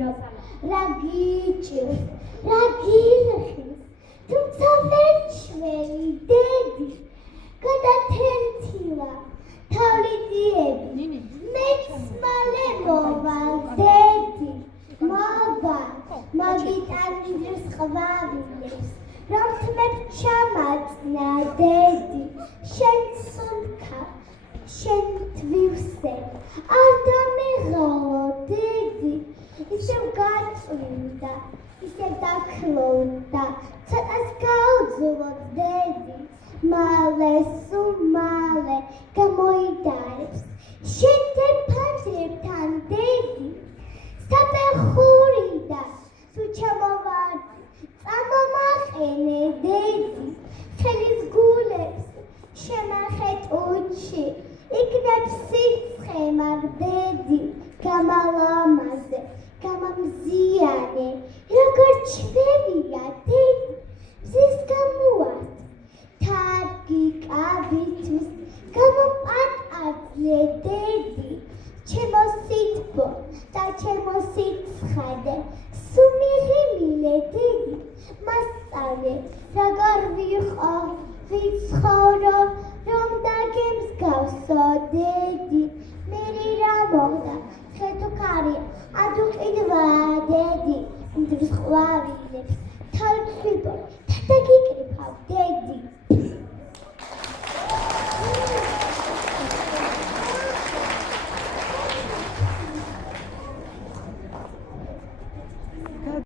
ვფიქრობ, რა გიჭირს, რა გირხის, თუმცა ვერ ჩვენი დედი, გადათენთილა, თავლიდიები, მეც მალე მოვალ დედი, მაგიტანილს ყვავილებს, რომ თმებ ჩამაწნა დედი, შენ სუნქა, შენ თვივსე, არ დამეღალო დედი, ისევ გაწვიმდა, ისევ დაკლოვდა, ცოტას გაუძლოდ დედი, მალე გამოიდარებს, შენ დეფანჯერთან დედი, საფეხურიდან თუ ჩამოვარდი, წამომაყენე დედი, ხელის გულებს შემახეთ უჩი, იქნებ სიცხე მაგ დედი, გამალამაზე, გამამზიანე, როგორ ჩვევია დედი, მზის გამოვარდ, თარგი კაბისთვის, გამოპატაძლე დედი, ჩემო სითბო და ჩემო სიცხადე, სუმიღიმილე დედი, მასწავლე, როგორ ვიცხოვრო, რომ დაგემსგავსო დედი, მერი რა მოხდა, ხე თუ ქარია, ადუყიდვა დედი, მდრს ყვავილებს, თავი ვიბორ, და დაგიკრიფავ დედი.